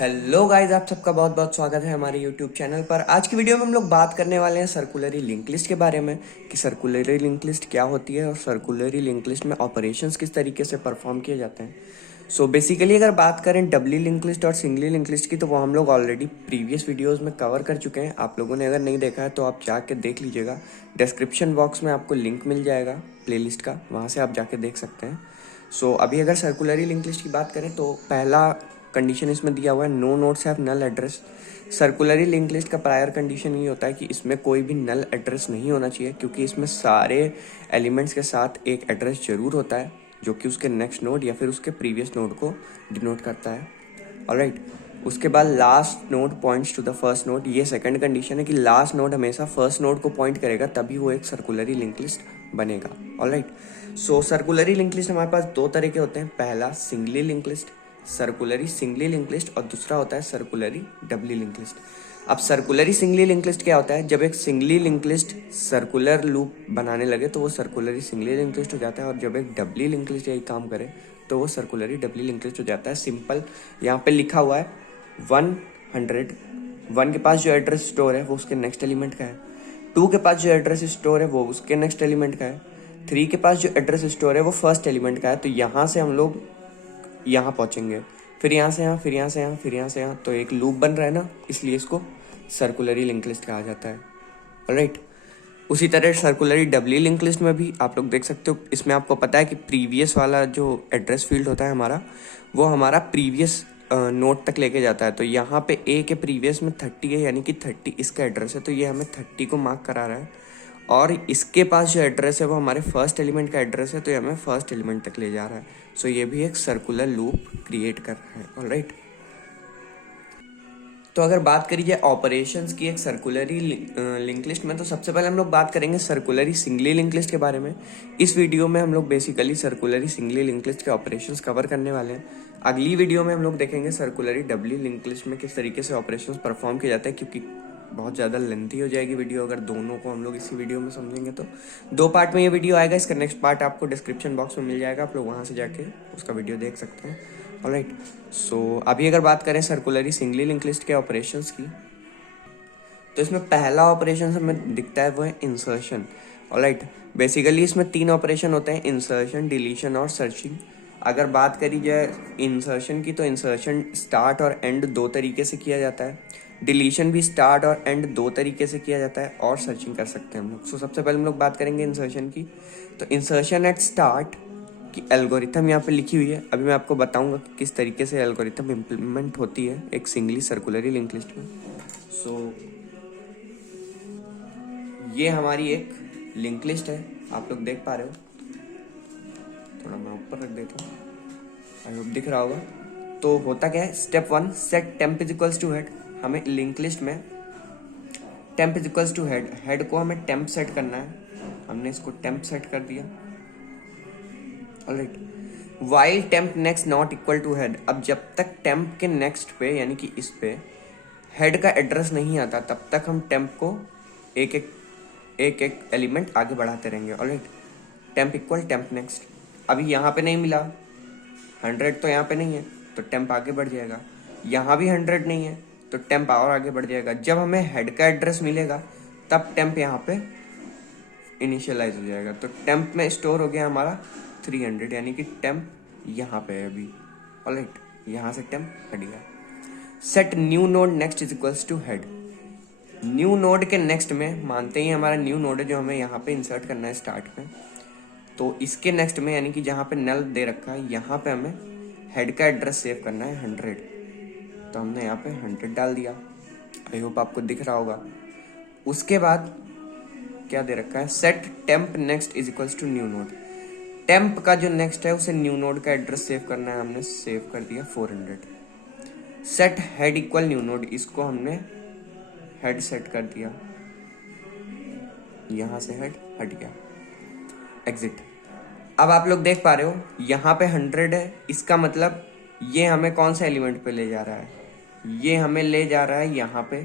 Hello guys, आप सबका बहुत बहुत स्वागत है हमारे यूट्यूब चैनल पर। आज की वीडियो में हम लोग बात करने वाले हैं सर्कुलरी लिंक लिस्ट के बारे में कि सर्कुलरी लिंक लिस्ट क्या होती है और सर्कुलरी लिंक लिस्ट में ऑपरेशंस किस तरीके से परफॉर्म किए जाते हैं। सो बेसिकली अगर बात करें डबली लिंक लिस्ट और सिंगली लिंक लिस्ट की, तो वो हम लोग ऑलरेडी प्रीवियस वीडियोज़ में कवर कर चुके हैं। आप लोगों ने अगर नहीं देखा है तो आप जाके देख लीजिएगा। डिस्क्रिप्शन बॉक्स में आपको लिंक मिल जाएगा प्लेलिस्ट का, वहाँ से आप जाके देख सकते हैं। सो अभी अगर सर्कुलरी लिंक लिस्ट की बात करें तो पहला कंडीशन इसमें दिया हुआ है, no nodes have null address. Circular link list का प्रायर कंडीशन ये होता है कि इसमें कोई भी नल एड्रेस नहीं होना चाहिए, क्योंकि इसमें सारे एलिमेंट्स के साथ एक एड्रेस जरूर होता है जो कि उसके नेक्स्ट नोड या फिर उसके प्रीवियस नोड को डिनोट करता है। ऑलराइट, उसके बाद last node points to the first node. ये सेकंड कंडीशन है कि लास्ट नोड हमेशा फर्स्ट नोड को पॉइंट करेगा, तभी वो एक सर्कुलरी लिंक लिस्ट बनेगा। Alright, so circular link list हमारे पास दो तरह के होते हैं। पहला singly link list, circular singly link list, और दूसरा होता है सर्कुलरी डबली लिंक लिस्ट। अब सर्कुलरी सिंगली लिंक लिस्ट क्या होता है? जब एक singly link list circular loop बनाने लगे तो वो सर्कुलरी सिंगली लिंक लिस्ट हो जाता है, और जब एक डबली लिंक लिस्ट यही काम करे तो वो सर्कुलरी डबली लिंक लिस्ट हो जाता है। सिंपल, यहाँ पे लिखा हुआ है 100। 1 के पास जो एड्रेस स्टोर है वो उसके नेक्स्ट एलिमेंट का है। 2 के पास जो एड्रेस स्टोर है वो उसके नेक्स्ट एलिमेंट का है। 3 के पास जो एड्रेस स्टोर है वो फर्स्ट एलिमेंट का है। तो यहाँ से हम लोग यहाँ पहुंचेंगे, फिर यहाँ से यहाँ, फिर यहाँ से यहाँ, फिर यहाँ से यहाँ, तो एक लूप बन रहा है ना, इसलिए इसको सर्कुलरी लिंक लिस्ट कहा जाता है। राइट, उसी तरह सर्कुलरी डबली लिंक लिस्ट में भी आप लोग देख सकते हो, इसमें आपको पता है कि प्रीवियस वाला जो एड्रेस फील्ड होता है हमारा, वो हमारा प्रीवियस नोड तक लेके जाता है। तो यहाँ पे ए के प्रीवियस में 30 है, यानी कि 30 इसका एड्रेस है, तो ये हमें 30 को मार्क करा रहा है। और इसके पास जो एड्रेस है वो हमारे फर्स्ट एलिमेंट का एड्रेस है, तो ये हमें फर्स्ट एलिमेंट तक ले जा रहा है। सो ये भी एक सर्कुलर लूप क्रिएट कर रहा है। ऑलराइट, तो अगर बात करी जाए ऑपरेशंस की एक सर्कुलरी लिंक लिस्ट में, तो सबसे पहले हम लोग बात करेंगे सर्कुलरी सिंगली लिंक लिस्ट के बारे में। इस वीडियो में हम लोग बेसिकली सर्कुलरी सिंगली लिंक लिस्ट के ऑपरेशंस कवर करने वाले हैं। अगली वीडियो में हम लोग देखेंगे सर्कुलरी डबली लिंक लिस्ट में किस तरीके से ऑपरेशंस परफॉर्म किए जाते हैं, क्योंकि बहुत ज़्यादा लेंथी हो जाएगी वीडियो अगर दोनों को हम लोग इसी वीडियो में समझेंगे। तो 2 पार्ट में ये वीडियो आएगा, इसका नेक्स्ट पार्ट आपको डिस्क्रिप्शन बॉक्स में मिल जाएगा, आप लोग वहाँ से जाके उसका वीडियो देख सकते हैं। ऑलराइट, सो अभी अगर बात करें सर्कुलरी सिंगली लिंक लिस्ट के ऑपरेशंस की, तो इसमें पहला ऑपरेशन हमें दिखता है वो है इंसर्शन। ऑलराइट, बेसिकली इसमें 3 ऑपरेशन होते हैं, इंसर्शन, डिलीशन और सर्चिंग। अगर बात करी जाए इंसर्शन की, तो इंसर्शन स्टार्ट और एंड 2 तरीके से किया जाता है। डिलीशन भी स्टार्ट और एंड 2 तरीके से किया जाता है, और सर्चिंग कर सकते हैं हम लोग। सो सबसे पहले हम लोग बात करेंगे इंसर्शन की। तो इंसर्शन एट स्टार्ट की एल्गोरिथम यहाँ पे लिखी हुई है। अभी मैं आपको बताऊंगा कि किस तरीके से एल्गोरिथम इम्प्लीमेंट होती है एक सिंगली सर्कुलरी लिंक लिस्ट में। सो ये हमारी एक लिंक लिस्ट है, आप लोग देख पा रहे हो। थोड़ा मैं ऊपर रख देता हूँ, आई होप दिख रहा होगा। तो होता क्या है, step 1, set temp is equals to head. हमें लिंक लिस्ट में temp is equals to head, head को हमें टेम्प सेट करना है, हमने इसको टेम्प सेट कर दिया। Alright, while temp next not equal to head. अब जब तक टेम्प के नेक्स्ट पे यानी कि इस पे हेड का एड्रेस नहीं आता, तब तक हम टेम्प को एक एक एलिमेंट आगे बढ़ाते रहेंगे। Alright, temp equal temp next. अभी यहाँ पे नहीं मिला 100, तो यहाँ पे नहीं है तो टेम्प आगे बढ़ जाएगा। यहाँ भी 100 नहीं है तो टेम्प और आगे बढ़ जाएगा। जब हमें हेड का एड्रेस मिलेगा तब टेम्प यहाँ पे इनिशियलाइज हो जाएगा। तो टेम्प में स्टोर हो गया हमारा 300, यानी कि टेम्प यहाँ पे है अभी। ऑलराइट, यहाँ से टेम्प हट गया। Set new node next is equals to head. New node के नेक्स्ट में, मानते ही हमारा न्यू नोड है जो हमें यहाँ पे इंसर्ट करना है स्टार्ट में, तो इसके नेक्स्ट में यानी कि जहाँ पे नल दे रखा है यहाँ पे हमें हेड का एड्रेस सेव करना है 100। तो हमने यहाँ पे 100 डाल दिया, आई होप आपको दिख रहा होगा। उसके बाद क्या दे रखा है, set temp next is equals to new node. Temp का जो नेक्स्ट है उसे न्यू नोड का एड्रेस सेव करना है, हमने सेव कर दिया 400। Set head equal new node, इसको हमने हेड सेट कर दिया, यहां से हेड हट गया। एग्जिट। अब आप लोग देख पा रहे हो यहाँ पे 100 है, इसका मतलब ये हमें कौन सा एलिमेंट पे ले जा रहा है, ये हमें ले जा रहा है यहाँ पे।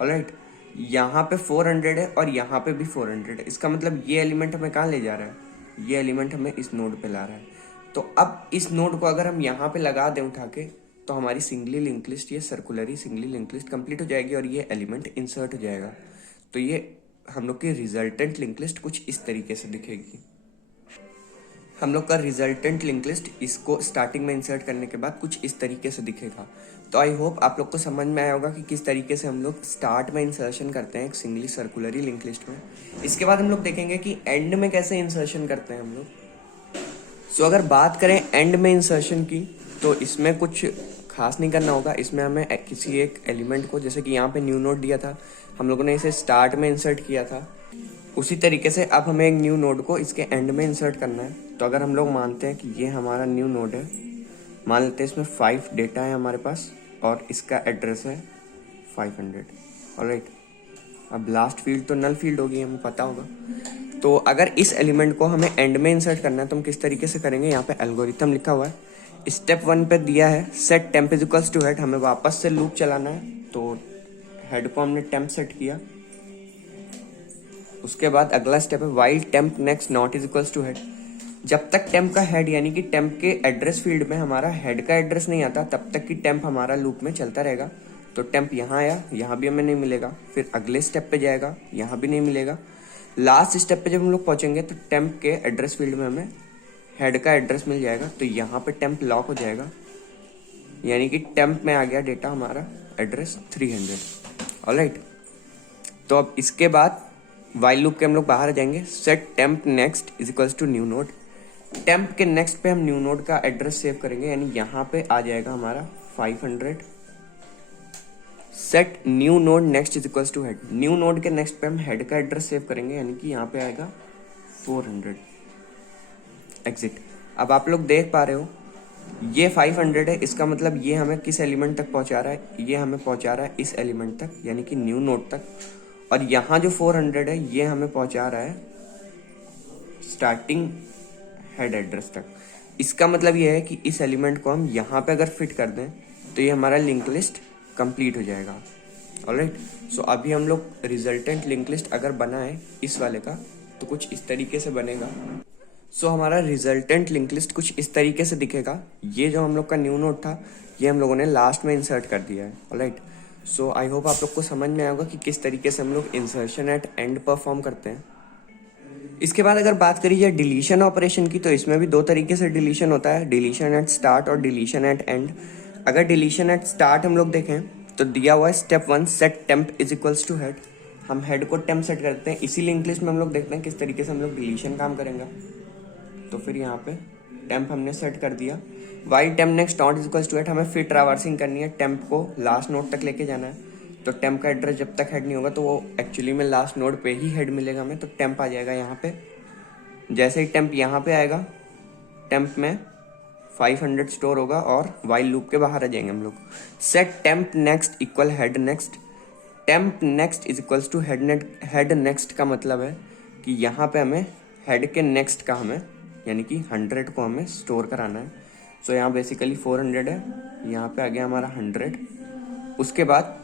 ऑलराइट, यहाँ पे 400 है और यहाँ पे भी 400 है, इसका मतलब ये एलिमेंट हमें कहाँ ले जा रहा है, ये एलिमेंट हमें इस नोड पे ला रहा है। तो अब इस नोड को अगर हम यहाँ पे लगा दें उठा के, तो हमारी सिंगली लिंक लिस्ट, ये सर्कुलरी सिंगली लिंक लिस्ट कंप्लीट हो जाएगी और ये एलिमेंट इंसर्ट हो जाएगा। तो ये हम लोग की रिजल्टेंट लिंक लिस्ट कुछ इस तरीके से दिखेगी। हम लोग का रिजल्टेंट लिंक लिस्ट इसको स्टार्टिंग में इंसर्ट करने के बाद कुछ इस तरीके से दिखेगा। तो आई होप आप लोग को समझ में आया होगा कि किस तरीके से हम लोग स्टार्ट में इंसर्शन करते हैं एक सिंगली सर्कुलरी लिंक लिस्ट में। इसके बाद हम लोग देखेंगे कि एंड में कैसे इंसर्शन करते हैं हम लोग। सो अगर बात करें एंड में इंसर्शन की, तो इसमें कुछ खास नहीं करना होगा। इसमें हमें किसी एक एलिमेंट को, जैसे कि यहाँ पे न्यू नोड दिया था, हम लोगों ने इसे स्टार्ट में इंसर्ट किया था, उसी तरीके से अब हमें एक न्यू नोड को इसके एंड में इंसर्ट करना है। तो अगर हम लोग मानते हैं कि ये हमारा न्यू नोड है, मान लेते हैं इसमें 5 डेटा है हमारे पास और इसका एड्रेस है 500। ऑलराइट, अब लास्ट फील्ड तो नल फील्ड होगी, हमें पता होगा। तो अगर इस एलिमेंट को हमें एंड में इंसर्ट करना है तो हम किस तरीके से करेंगे। यहाँ पे एल्गोरिथम लिखा हुआ है। स्टेप 1 पे दिया है set temp is equals to head, हमें वापस से लूप चलाना है। तो हेड को हमने टेम्प सेट किया। उसके बाद अगला स्टेप है while temp next not is equals to head. जब तक टेम्प का हेड यानी कि टेम्प के एड्रेस फील्ड में हमारा हेड का एड्रेस नहीं आता, तब तक की टेम्प हमारा लूप में चलता रहेगा। तो टेम्प यहाँ आया, यहाँ भी हमें नहीं मिलेगा। फिर अगले स्टेप पे जाएगा, यहाँ भी नहीं मिलेगा। लास्ट स्टेप पे जब हम लोग पहुंचेंगे तो टेम्प के एड्रेस फील्ड में हमें हेड का एड्रेस मिल जाएगा। तो यहाँ पे टेम्प लॉक हो जाएगा, यानी कि टेम्प में आ गया डेटा हमारा एड्रेस 300। ऑलराइट, तो अब इसके बाद वाइल लूप के हम लोग बाहर आ जाएंगे। Set temp next is equals to new node. Temp के नेक्स्ट पे हम न्यू नोड का एड्रेस सेव करेंगे, यानी यहाँ पे आ जाएगा हमारा 500। Set new node next is equals to head. New node के नेक्स्ट पे हम हेड का एड्रेस सेव करेंगे, यानी कि यहाँ पे आएगा 400। एग्जिट। अब आप लोग देख पा रहे हो ये 500 है, इसका मतलब ये हमें किस एलिमेंट तक पहुंचा रहा है, ये हमें पहुंचा रहा है इस एलिमेंट तक, यानी कि न्यू नोड तक। और यहाँ जो 400 है ये हमें पहुंचा रहा है स्टार्टिंग हेड एड्रेस तक। इसका मतलब ये है कि इस एलिमेंट को हम यहाँ पे अगर फिट कर दें तो ये हमारा लिंक लिस्ट कंप्लीट हो जाएगा। ऑलराइट, सो अभी हम लोग रिजल्टेंट लिंक लिस्ट अगर बनाए इस वाले का तो कुछ इस तरीके से बनेगा। सो हमारा रिजल्टेंट लिंक लिस्ट कुछ इस तरीके से दिखेगा। ये जो हम लोग का न्यू नोड था ये हम लोगों ने लास्ट में इंसर्ट कर दिया है। ऑलराइट, सो आई होप आप लोग को समझ में आएगा कि किस तरीके से हम लोग इंसर्शन एट एंड परफॉर्म करते हैं। इसके बाद अगर बात करी जाए डिलीशन ऑपरेशन की, तो इसमें भी 2 तरीके से डिलीशन होता है, डिलीशन एट स्टार्ट और डिलीशन एट एंड। अगर डिलीशन एट स्टार्ट हम लोग देखें तो दिया हुआ है step 1 set temp is equals to head. हम हेड को टेम्प सेट करते हैं। इसी लिंक लिस्ट में हम लोग देखते हैं किस तरीके से हम लोग डिलीशन काम करेंगे। तो फिर यहाँ पे टेम्प हमने सेट कर दिया। While temp next not is equals to head, हमें फिर ट्रावर्सिंग करनी है, टेम्प को लास्ट नोड तक लेके जाना है। तो टेम्प का एड्रेस जब तक हेड नहीं होगा तो वो एक्चुअली में लास्ट नोड पे ही हेड मिलेगा हमें। तो टेम्प आ जाएगा यहाँ पे। जैसे ही टेम्प यहाँ पे आएगा, टेम्प में 500 स्टोर होगा और वाइल लूप के बाहर आ जाएंगे हम लोग। Set temp next equal head next. Temp next is equals to head next का मतलब है कि यहाँ पे हमें हेड के नेक्स्ट का हमें यानी कि 100 को हमें स्टोर कराना है। सो यहाँ बेसिकली 400 है, यहाँ पे आ गया हमारा 100। उसके बाद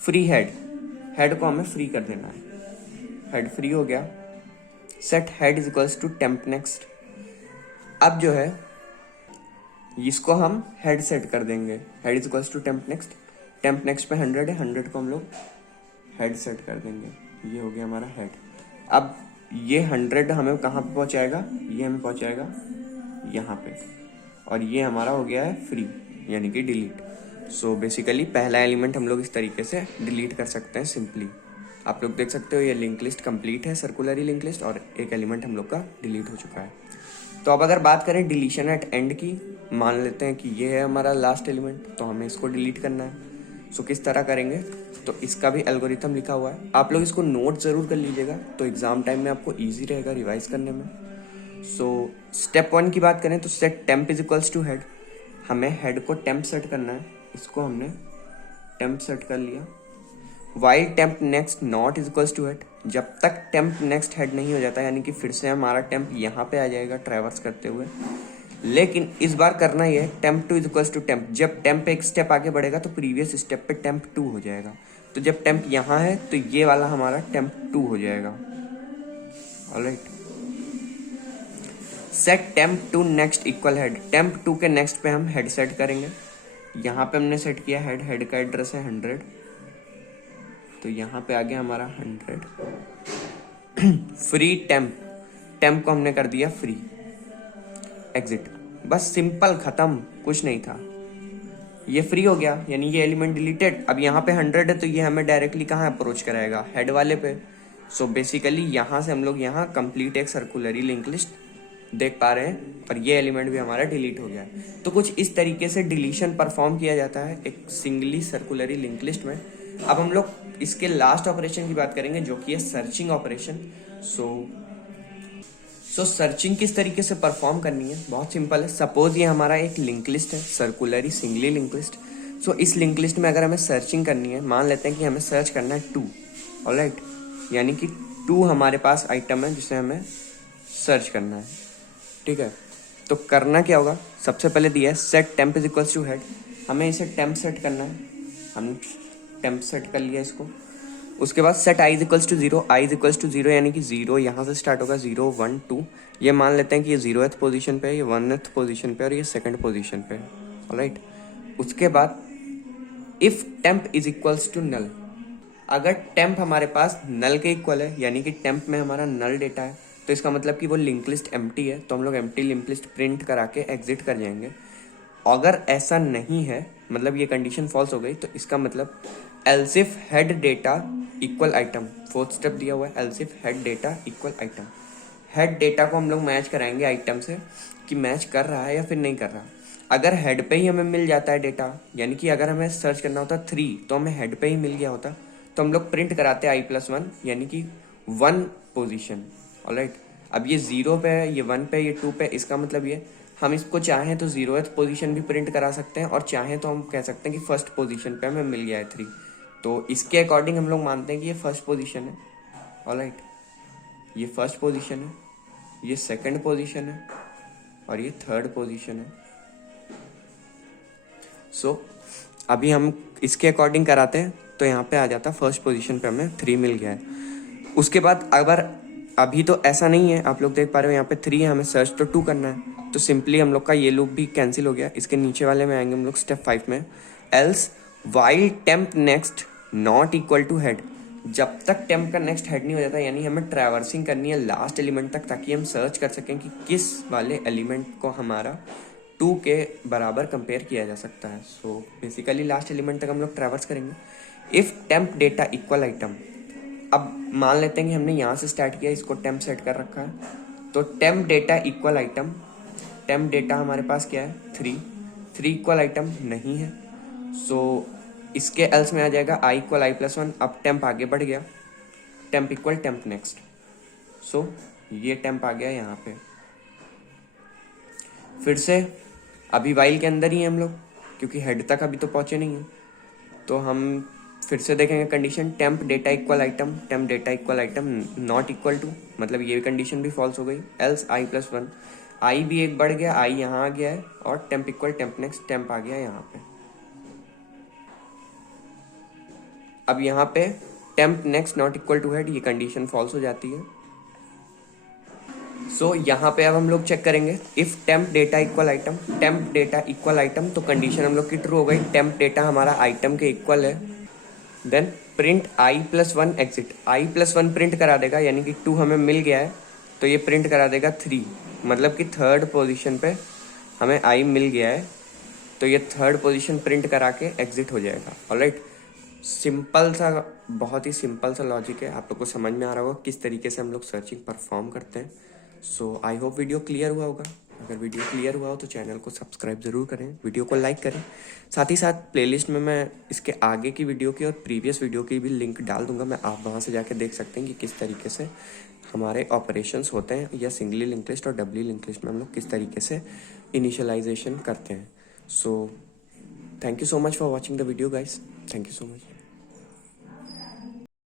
फ्री हेड को हमें फ्री कर देना है। हेड फ्री हो गया। Set head is equals to temp next. अब जो है इसको हम हेड सेट कर देंगे। Head is equals to temp next. Temp next पे 100 है, 100 को हम लोग हेड सेट कर देंगे। ये हो गया हमारा हेड। अब ये 100 हमें कहाँ पे पहुंचाएगा, ये हमें पहुंचाएगा यहाँ पे। और ये हमारा हो गया है फ्री यानी कि डिलीट। सो बेसिकली पहला एलिमेंट हम लोग इस तरीके से डिलीट कर सकते हैं सिंपली। आप लोग देख सकते हो ये लिंक लिस्ट कंप्लीट है, सर्कुलरी लिंक लिस्ट, और एक एलिमेंट हम लोग का डिलीट हो चुका है। तो अब अगर बात करें डिलीशन एट एंड की, मान लेते हैं कि ये है हमारा लास्ट एलिमेंट, तो हमें इसको डिलीट करना है। सो किस तरह करेंगे, तो इसका भी एल्गोरिथम लिखा हुआ है। आप लोग इसको नोट ज़रूर कर लीजिएगा, तो एग्जाम टाइम में आपको ईजी रहेगा रिवाइज करने में। सो स्टेप 1 की बात करें तो set temp is equals to head. हमें हेड को टेम्प सेट करना है, इसको हमने टेम्प सेट कर लिया। While temp next not is equals to head. जब तक टेम्प नेक्स्ट हेड नहीं हो जाता, यानी कि फिर से हमारा टेम्प यहाँ पे आ जाएगा ट्रैवर्स करते हुए। लेकिन इस बार करना ये है temp 2 is equals to temp. जब टेम्प एक स्टेप आगे बढ़ेगा तो प्रीवियस स्टेप पे टेम्प 2 हो जाएगा। तो जब टेम्प यहाँ है तो ये वाला हमारा टेम्प 2 हो जाएगा। Alright, set temp 2 next equal head. Temp 2 के नेक्स्ट पे हम हेड सेट करेंगे। यहाँ पे हमने सेट किया हेड, हेड का एड्रेस है 100, तो यहाँ पे आ गया हमारा 100। फ्री टेम्प, टेम्प को हमने कर दिया फ्री, एग्जिट, बस सिंपल, खत्म, कुछ नहीं था। ये फ्री हो गया, यानी ये एलिमेंट डिलीटेड। अब यहाँ पे 100 है तो ये हमें डायरेक्टली कहाँ अप्रोच कराएगा, हेड वाले पे। सो बेसिकली यहाँ से हम लोग यहाँ कंप्लीट एक सर्कुलरी लिंक लिस्ट देख पा रहे हैं, और ये एलिमेंट भी हमारा डिलीट हो गया है। तो कुछ इस तरीके से डिलीशन परफॉर्म किया जाता है एक सिंगली सर्कुलरी लिंक लिस्ट में। अब हम लोग इसके लास्ट ऑपरेशन की बात करेंगे, जो कि है सर्चिंग ऑपरेशन। सो सर्चिंग किस तरीके से परफॉर्म करनी है, बहुत सिंपल है। सपोज ये हमारा एक लिंक लिस्ट है, सर्कुलरी सिंगली लिंक लिस्ट। सो इस लिंक लिस्ट में अगर हमें सर्चिंग करनी है, मान लेते हैं कि हमें सर्च करना है 2, ऑलराइट, यानी कि 2 हमारे पास आइटम है जिसे हमें सर्च करना है, ठीक है। तो करना क्या होगा, सबसे पहले दिया है set temp is equals to head, हमें इसे टेम्प सेट करना है, हम टेम्प सेट कर लिया इसको। उसके बाद set I is equals to 0, I is equals to 0 यानी कि 0 यहाँ से स्टार्ट होगा, 0 1 2, ये मान लेते हैं कि ये 0th पोजीशन पे है, ये 1th पोजीशन पे और ये 2nd पोजीशन पे है, ऑलराइट। उसके बाद if temp is equals to null, अगर टेम्प हमारे पास नल के इक्वल है, यानी कि टेम्प में हमारा नल डेटा है, तो इसका मतलब कि वो लिंक लिस्ट एम्प्टी है, तो हम लोग एम्प्टी लिंक लिस्ट प्रिंट करा के एग्जिट कर जाएंगे। अगर ऐसा नहीं है, मतलब ये कंडीशन फॉल्स हो गई, तो इसका मतलब else if head data equal item, fourth step दिया हुआ है, else if head data equal item. Head data को हम लोग मैच कराएंगे आइटम से कि मैच कर रहा है या फिर नहीं कर रहा। अगर हेड पे ही हमें मिल जाता है डेटा, यानी कि अगर हमें सर्च करना होता 3 तो हमें हेड पे ही मिल गया होता, तो हम लोग प्रिंट कराते i+1 यानी कि 1 पोजीशन, ऑलराइट। अब ये 0 पे है, ये 1 पे, ये 2 पे, इसका मतलब ये हम इसको चाहें तो 0th पोजीशन भी प्रिंट करा सकते हैं, और चाहें तो हम कह सकते हैं कि फर्स्ट पोजीशन पे हमें मिल गया है 3। तो इसके अकॉर्डिंग हम लोग मानते हैं कि ये फर्स्ट पोजीशन है, ऑलराइट, ये फर्स्ट पोजीशन है, ये सेकंड पोजीशन है और ये थर्ड पोजीशन है। सो अभी हम इसके अकॉर्डिंग कराते हैं, तो यहाँ पे आ जाता फर्स्ट पोजीशन पे हमें 3 मिल गया है। उसके बाद अगर अभी तो ऐसा नहीं है, आप लोग देख पा रहे हो यहाँ पे 3 है, हमें सर्च तो 2 करना है, तो सिंपली हम लोग का ये लूप भी कैंसिल हो गया। इसके नीचे वाले में आएंगे हम लोग स्टेप 5 में, else while temp next not equal to head, जब तक टेम्प का नेक्स्ट हेड नहीं हो जाता, यानी हमें ट्रैवर्सिंग करनी है लास्ट एलिमेंट तक, ताकि हम सर्च कर सकें कि किस वाले एलिमेंट को हमारा 2 के बराबर कंपेयर किया जा सकता है। सो बेसिकली लास्ट एलिमेंट तक हम लोग ट्रैवर्स करेंगे। If temp data equal item, अब मान लेते हैं कि हमने यहाँ से स्टार्ट किया, इसको टेम्प सेट कर रखा है, तो temp data equal item, temp data हमारे पास क्या है 3 इक्वल आइटम नहीं है, सो इसके एल्स में आ जाएगा i इक्वल i+1। अब टेम्प आगे बढ़ गया, टेम्प इक्वल टेम्प नेक्स्ट, सो ये टेम्प आ गया यहाँ पे। फिर से अभी वाइल के अंदर ही है हम लोग, क्योंकि हेड तक अभी तो पहुंचे नहीं है, तो हम फिर से देखेंगे condition, temp data equal item, temp data equal item not equal to, मतलब ये कंडीशन भी फॉल्स हो गई। एल्स i+1, आई भी एक बढ़ गया, आई यहाँ आ गया है, और temp equal temp next, temp आ गया यहाँ पे। अब यहाँ पे temp next not equal to head, ये कंडीशन फॉल्स हो जाती है। सो यहाँ पे अब हम लोग चेक करेंगे, if temp data equal item, temp data equal item, तो कंडीशन हम लोग की ट्रू हो गई, टेम्प डेटा हमारा आइटम के इक्वल है। Then print i+1 exit, i+1 print करा देगा, यानी कि 2 हमें मिल गया है, तो ये प्रिंट करा देगा 3, मतलब कि थर्ड पोजीशन पे हमें i मिल गया है, तो ये थर्ड पोजीशन प्रिंट करा के एग्जिट हो जाएगा, ऑलराइट। सिंपल सा, बहुत ही सिंपल सा लॉजिक है, आप लोग को समझ में आ रहा होगा किस तरीके से हम लोग सर्चिंग परफॉर्म करते हैं। सो आई होप वीडियो क्लियर हुआ होगा। अगर वीडियो क्लियर हुआ हो तो चैनल को सब्सक्राइब ज़रूर करें, वीडियो को लाइक करें। साथ ही साथ प्लेलिस्ट में मैं इसके आगे की वीडियो की और प्रीवियस वीडियो की भी लिंक डाल दूंगा, मैं आप वहाँ से जाके देख सकते हैं कि किस तरीके से हमारे ऑपरेशंस होते हैं, या सिंगली लिंक लिस्ट और डबली लिंक लिस्ट में हम लोग किस तरीके से इनिशियलाइजेशन करते हैं। So thank you so much for watching the video guys, thank you so much.